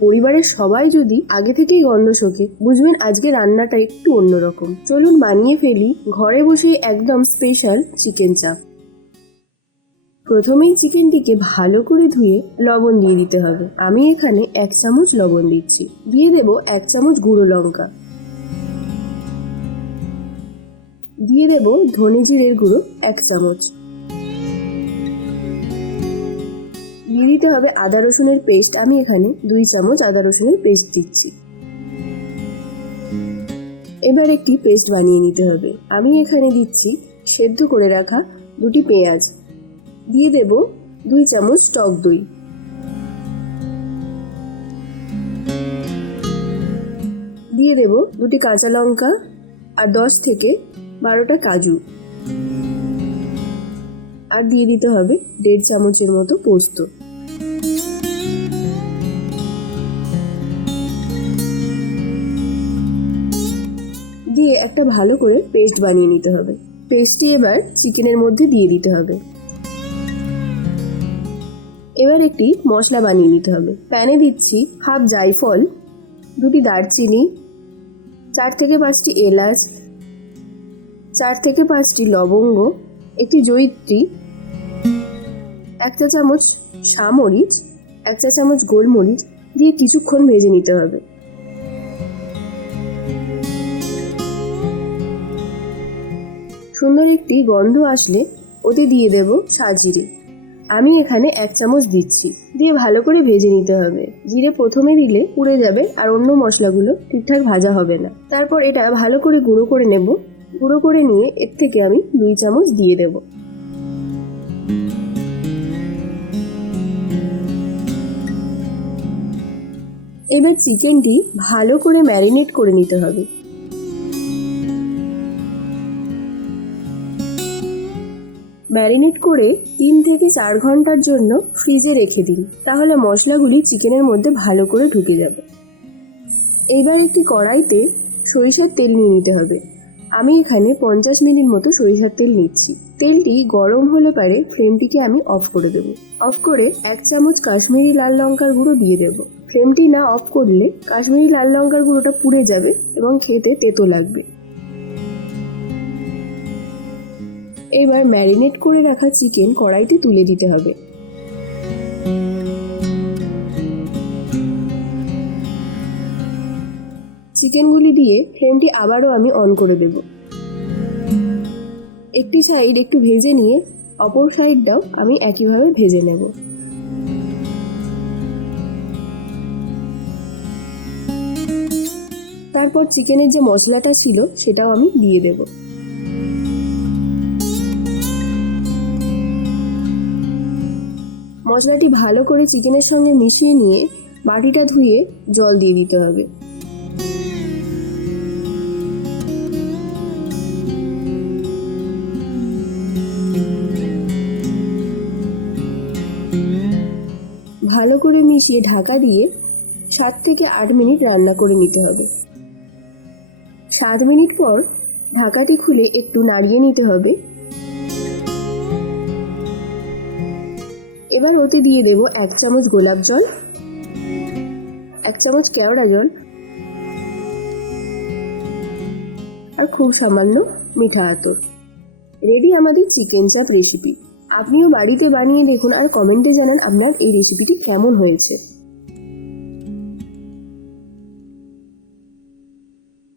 পরিবারের সবাই যদি আগে থেকেই গন্ধ শোকে, বুঝবেন আজকে রান্নাটা একটু অন্যরকম। চলুন বানিয়ে ফেলি ঘরে বসেই একদম স্পেশাল চিকেন চাপ। প্রথমেই চিকেনটিকে ভালো করে ধুয়ে লবণ দিয়ে দিতে হবে। আমি এখানে 1 চামচ লবণ দিচ্ছি। দিয়ে দেব 1 চামচ গুঁড়ো লঙ্কা, দিয়ে দেব ধনে জিরের গুঁড়ো 1 চামচ, দিয়ে দিতে হবে আদা রসুনের পেস্ট। আমি এখানে 2 চামচ আদা রসুনের পেস্ট দিচ্ছি। এবার একটি পেস্ট বানিয়ে নিতে হবে। আমি এখানে দিচ্ছি সেদ্ধ করে রাখা 2টি পেঁয়াজ, দিয়ে দেব 2 চামচ টক দই, দিয়ে দেব 2টি কাঁচা লঙ্কা আর 10 থেকে 12টা কাজু, আর দিয়ে দিতে হবে 1.5 চামচের মতো পোস্ত। দিয়ে একটা ভালো করে পেস্ট বানিয়ে নিতে হবে। পেস্টটি এবার চিকেনের মধ্যে দিয়ে দিতে হবে। এবার একটি মশলা বানিয়ে নিতে হবে। প্যানে দিচ্ছি হাফ জায়ফল, 2টি দারচিনি, 4 থেকে 5টি এলাচ, 4 থেকে 5টি লবঙ্গ, একটি জয়িত্রী, 1 চা চামচ সামরিচ, 1 চা চামচ গোলমরিচ দিয়ে কিছুক্ষণ ভেজে নিতে হবে। সুন্দর একটি গন্ধ আসলে ওতে দিয়ে দেব সাজিরে। আমি এখানে 1 চামচ দিচ্ছি, দিয়ে ভালো করে ভেজে নিতে হবে। জিরে প্রথমে দিলে পুড়ে যাবে আর অন্য মশলাগুলো ঠিকঠাক ভাজা হবে না। তারপর এটা ভালো করে গুঁড়ো করে নেব। গুঁড়ো করে নিয়ে এর থেকে আমি 2 চামচ দিয়ে দেব। এবার চিকেনটি ভালো করে ম্যারিনেট করে নিতে হবে। ম্যারিনেট করে 3 থেকে 4 ঘন্টার জন্য ফ্রিজে রেখে দিন, তাহলে মশলাগুলি চিকেনের মধ্যে ভালো করে ঢুকে যাবে। এইবার একটি কড়াইতে সরিষার তেল নিয়ে নিতে হবে। আমি এখানে 50 মিলির মতো সরিষার তেল নিচ্ছি। তেলটি গরম হলে পারে ফ্লেমটিকে আমি অফ করে দেব। অফ করে 1 চামচ কাশ্মীরি লাল লঙ্কার গুঁড়ো দিয়ে দেব। ফ্লেমটি না অফ করলে কাশ্মীরি লাল লঙ্কার গুঁড়োটা পুড়ে যাবে এবং খেতে তেতো লাগবে। এবার ম্যারিনেট করে রাখা চিকেন কড়াইতে তুলে দিতে হবে। চিকেনগুলি দিয়ে ফ্লেমটি আবারও আমি অন করে দেব। একটি সাইড একটু ভেজে নিয়ে অপর সাইডটাও আমি একইভাবে ভেজে নেব। তারপর চিকেনের যে মশলাটা ছিল সেটাও আমি দিয়ে দেব। মশলাটি ভালো করে চিকেনের সঙ্গে মিশিয়ে নিয়ে বাটিটা ধুয়ে জল দিয়ে দিতে হবে। ভালো করে মিশিয়ে ঢাকা দিয়ে 7 থেকে 8 মিনিট রান্না করে নিতে হবে। 7 মিনিট পর ঢাকাটি খুলে একটু নাড়িয়ে নিতে হবে। এবার ওতে দিয়ে দেব 1 চামচ গোলাপ জল, 1 চামচ কেওড়া জল আর খুব সামান্য মিঠা আতর। রেডি আমাদের চিকেন চাপ রেসিপি। আপনিও বাড়িতে বানিয়ে দেখুন আর কমেন্টে জানান আপনার এই রেসিপিটি কেমন হয়েছে।